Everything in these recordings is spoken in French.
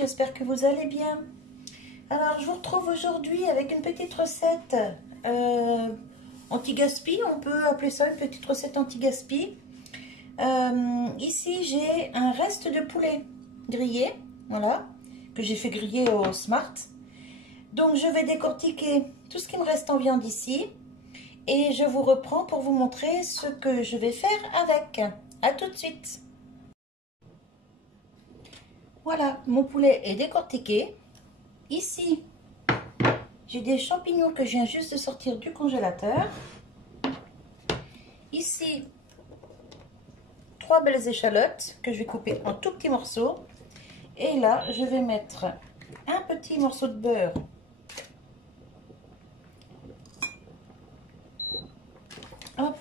j'espère que vous allez bien. Alors, je vous retrouve aujourd'hui avec une petite recette anti-gaspi. On peut appeler ça une petite recette anti-gaspi. Ici, j'ai un reste de poulet grillé, voilà, que j'ai fait griller au Smart. Donc, je vais décortiquer tout ce qui me reste en viande ici. Et je vous reprends pour vous montrer ce que je vais faire avec. À tout de suite. Voilà, mon poulet est décortiqué. Ici, j'ai des champignons que je viens juste de sortir du congélateur. Ici, 3 belles échalotes que je vais couper en tout petits morceaux. Et là, je vais mettre un petit morceau de beurre. Hop,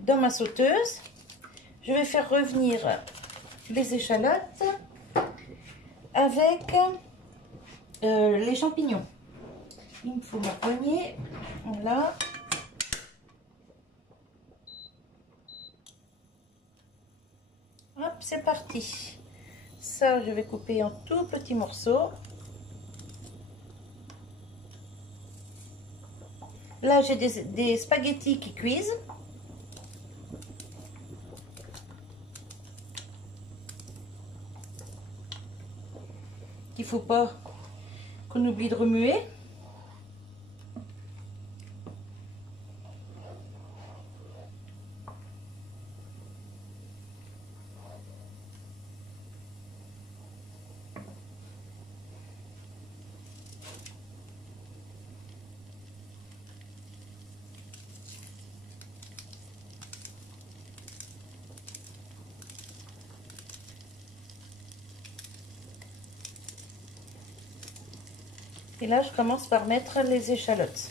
dans ma sauteuse. Je vais faire revenir les échalotes avec les champignons. Il me faut ma poignée, voilà. Hop, c'est parti. Ça, je vais couper en tout petits morceaux. Là, j'ai des spaghettis qui cuisent. Il ne faut pas qu'on oublie de remuer. Et là, je commence par mettre les échalotes.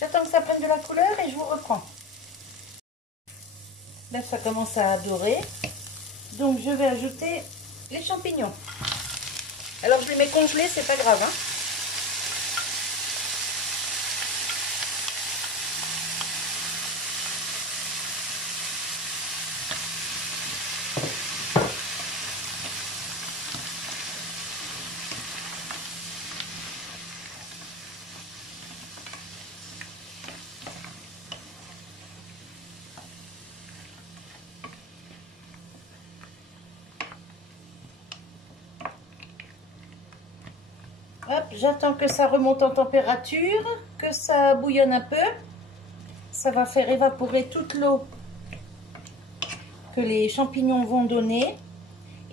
J'attends que ça prenne de la couleur et je vous reprends. Là, ça commence à dorer. Donc, je vais ajouter les champignons. Alors, je les mets congelés, c'est pas grave, hein. Hop, j'attends que ça remonte en température, que ça bouillonne un peu. Ça va faire évaporer toute l'eau que les champignons vont donner.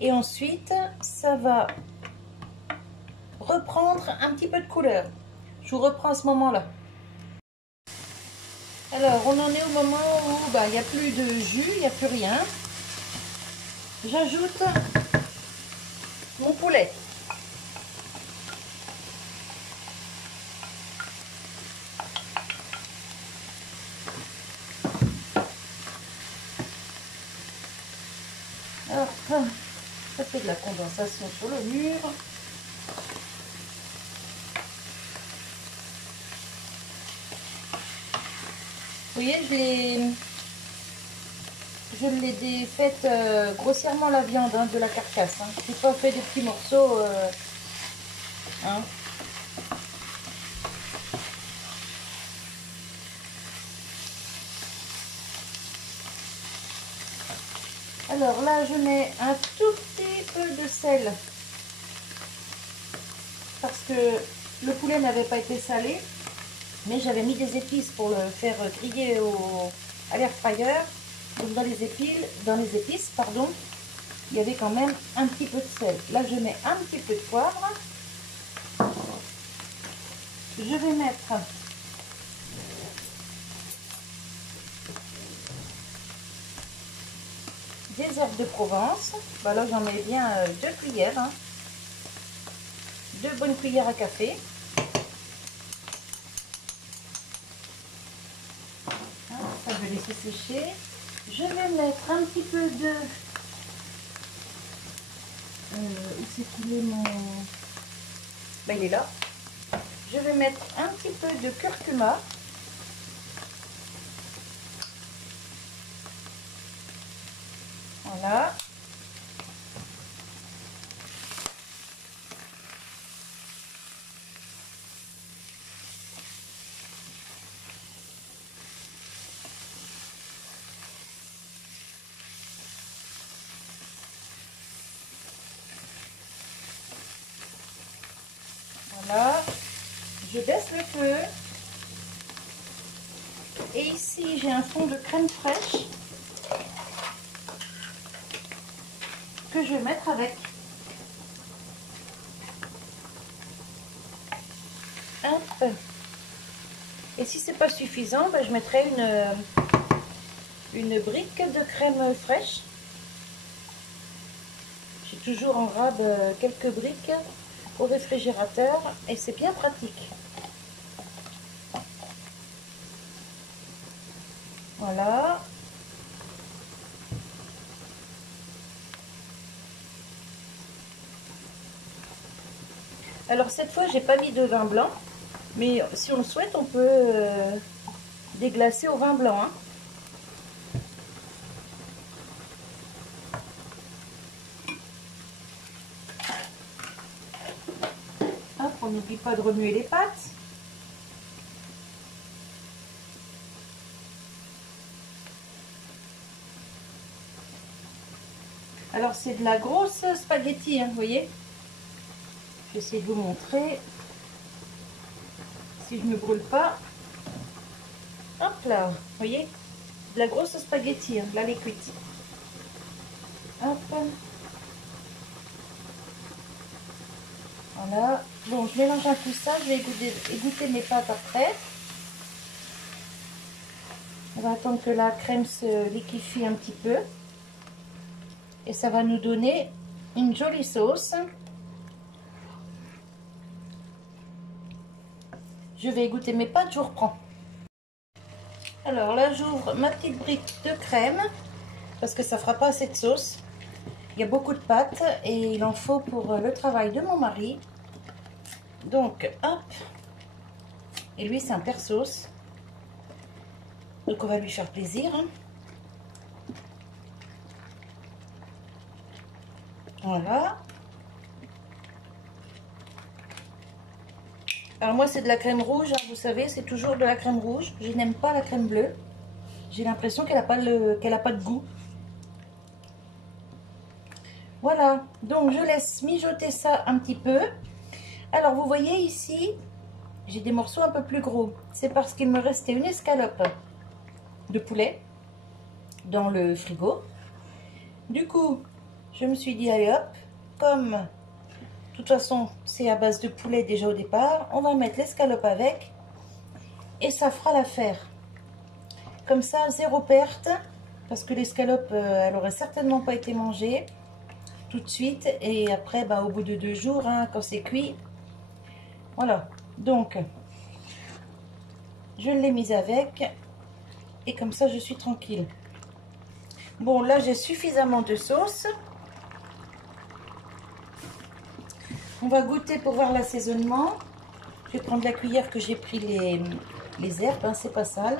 Et ensuite, ça va reprendre un petit peu de couleur. Je vous reprends à ce moment-là. Alors, on en est au moment où il n'y a plus de jus, il n'y a plus rien. J'ajoute mon poulet. Alors, ça fait de la condensation sur le mur. Vous voyez, je l'ai défaite grossièrement la viande de la carcasse. Hein. Je n'ai pas fait des petits morceaux. Hein. Alors là, je mets un tout petit peu de sel parce que le poulet n'avait pas été salé, mais j'avais mis des épices pour le faire griller à l'air fryer. Donc dans les épices, pardon, il y avait quand même un petit peu de sel. Là, je mets un petit peu de poivre. Je vais mettre des herbes de Provence. Bah là, j'en mets bien 2 cuillères, hein. 2 bonnes cuillères à café. Ça, je vais laisser sécher. Je vais mettre un petit peu de... où c'est qu'il est mon... Ben, il est là. Je vais mettre un petit peu de curcuma. Voilà. Voilà. Je baisse le feu. Et ici, j'ai un fond de crème fraîche que je vais mettre avec. Hop. Et si c'est pas suffisant, ben, je mettrai une brique de crème fraîche. J'ai toujours en rab quelques briques au réfrigérateur et c'est bien pratique. Voilà. Alors cette fois, j'ai pas mis de vin blanc, mais si on le souhaite, on peut déglacer au vin blanc, hein. Hop, on n'oublie pas de remuer les pâtes. Alors c'est de la grosse spaghetti, hein, vous voyez. Je vais essayer de vous montrer si je ne me brûle pas. Hop là, vous voyez, de la grosse spaghetti, hein, là elle est cuite. Hop. Voilà. Bon, je mélange un peu ça, je vais égoutter mes pâtes après. On va attendre que la crème se liquéfie un petit peu. Et ça va nous donner une jolie sauce. Je vais égoutter mes pâtes, je vous reprends. Alors là, j'ouvre ma petite brique de crème parce que ça fera pas assez de sauce. Il y a beaucoup de pâtes et il en faut pour le travail de mon mari. Donc, hop. Et lui, c'est un père sauce. Donc, on va lui faire plaisir. Voilà. Alors moi, c'est de la crème rouge, hein, vous savez, c'est toujours de la crème rouge. Je n'aime pas la crème bleue. J'ai l'impression qu'elle n'a pas de goût. Voilà, donc je laisse mijoter ça un petit peu. Alors, vous voyez ici, j'ai des morceaux un peu plus gros. C'est parce qu'il me restait une escalope de poulet dans le frigo. Du coup, je me suis dit, allez hop, comme de toute façon c'est à base de poulet déjà au départ, on va mettre l'escalope avec et ça fera l'affaire. Comme ça, zéro perte, parce que l'escalope, elle aurait certainement pas été mangée tout de suite. Et après, bah, au bout de 2 jours, hein, quand c'est cuit, voilà. Donc, je l'ai mise avec et comme ça, je suis tranquille. Bon, là, j'ai suffisamment de sauce. On va goûter pour voir l'assaisonnement. Je vais prendre la cuillère que j'ai pris les herbes, hein, c'est pas sale.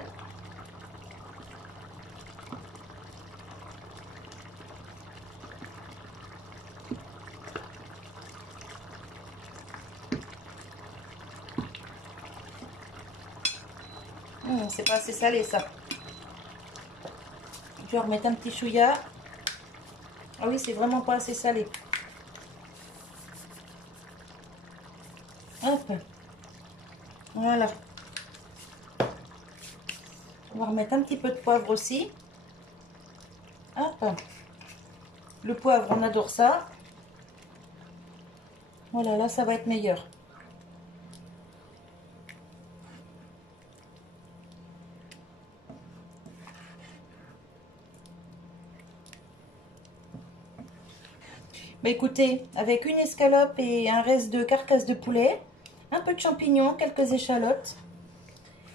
C'est pas assez salé ça. Je vais remettre un petit chouïa. Ah oui, c'est vraiment pas assez salé. Hop. Voilà. On va remettre un petit peu de poivre aussi. Hop. Le poivre, on adore ça. Voilà, là, ça va être meilleur. Bah écoutez, avec une escalope et un reste de carcasse de poulet, un peu de champignons, quelques échalotes,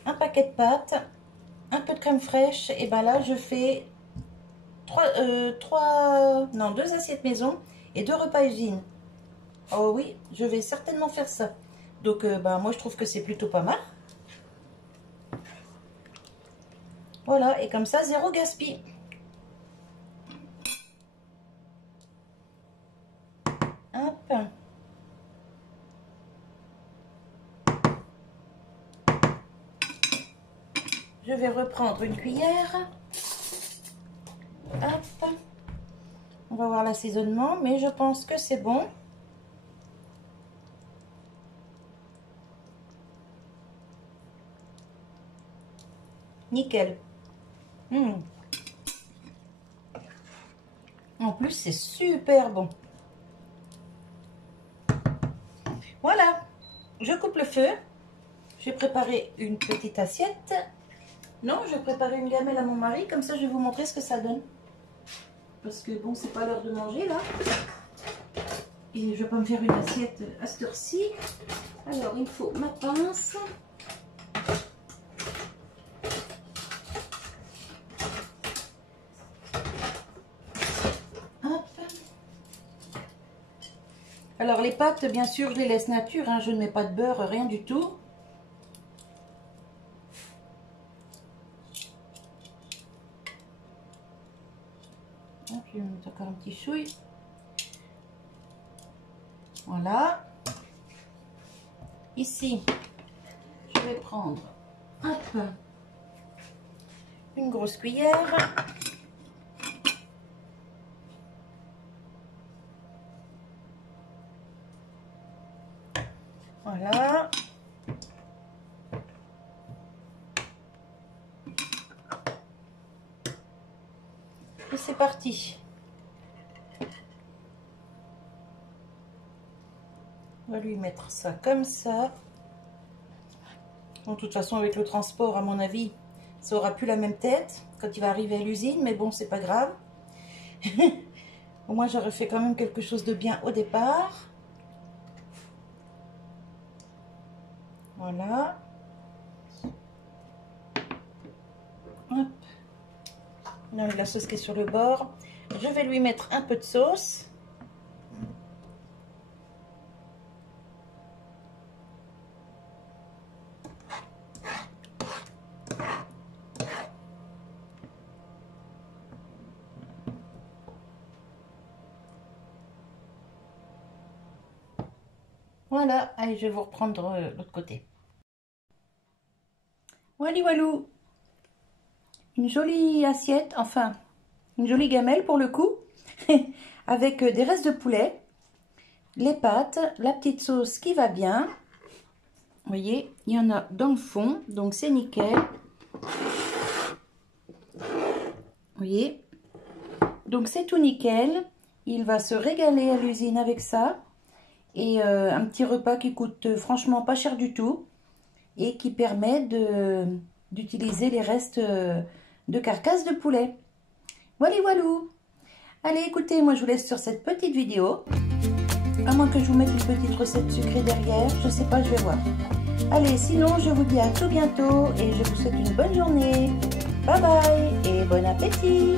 un paquet de pâtes, un peu de crème fraîche, et ben là je fais 2 assiettes maison et 2 repas usine. Oh oui, je vais certainement faire ça. Donc moi je trouve que c'est plutôt pas mal. Voilà, et comme ça, zéro gaspille. Hop. Je vais reprendre une cuillère. Hop. On va voir l'assaisonnement, mais je pense que c'est bon. Nickel. En plus, c'est super bon. Voilà. Je coupe le feu. J'ai préparé une petite assiette. Non, je vais préparer une gamelle à mon mari. Comme ça, je vais vous montrer ce que ça donne. Parce que bon, c'est pas l'heure de manger là. Et je vais pas me faire une assiette à cette heure-ci. Alors, il faut ma pince. Hop. Alors, les pâtes, bien sûr, je les laisse nature. Hein. Je ne mets pas de beurre, rien du tout. Je vais mettre encore un petit chouille. Voilà. Ici, je vais prendre hop, une grosse cuillère. Voilà. Et c'est parti. On va lui mettre ça comme ça. Bon, de toute façon, avec le transport, à mon avis, ça aura plus la même tête quand il va arriver à l'usine. Mais bon, c'est pas grave. Au moins, j'aurais fait quand même quelque chose de bien au départ. Voilà. Hop. Là, la sauce qui est sur le bord. Je vais lui mettre un peu de sauce. Voilà, allez, je vais vous reprendre l'autre côté. Wally walou. Une jolie assiette, enfin, une jolie gamelle pour le coup, avec des restes de poulet, les pâtes, la petite sauce qui va bien. Vous voyez, il y en a dans le fond, donc c'est nickel. Vous voyez, donc c'est tout nickel. Il va se régaler à l'usine avec ça. Et un petit repas qui coûte franchement pas cher du tout et qui permet d'utiliser les restes de carcasse de poulet. Voilà, walou. Allez, écoutez, moi je vous laisse sur cette petite vidéo. À moins que je vous mette une petite recette sucrée derrière, je sais pas, je vais voir. Allez, sinon je vous dis à tout bientôt et je vous souhaite une bonne journée. Bye bye et bon appétit.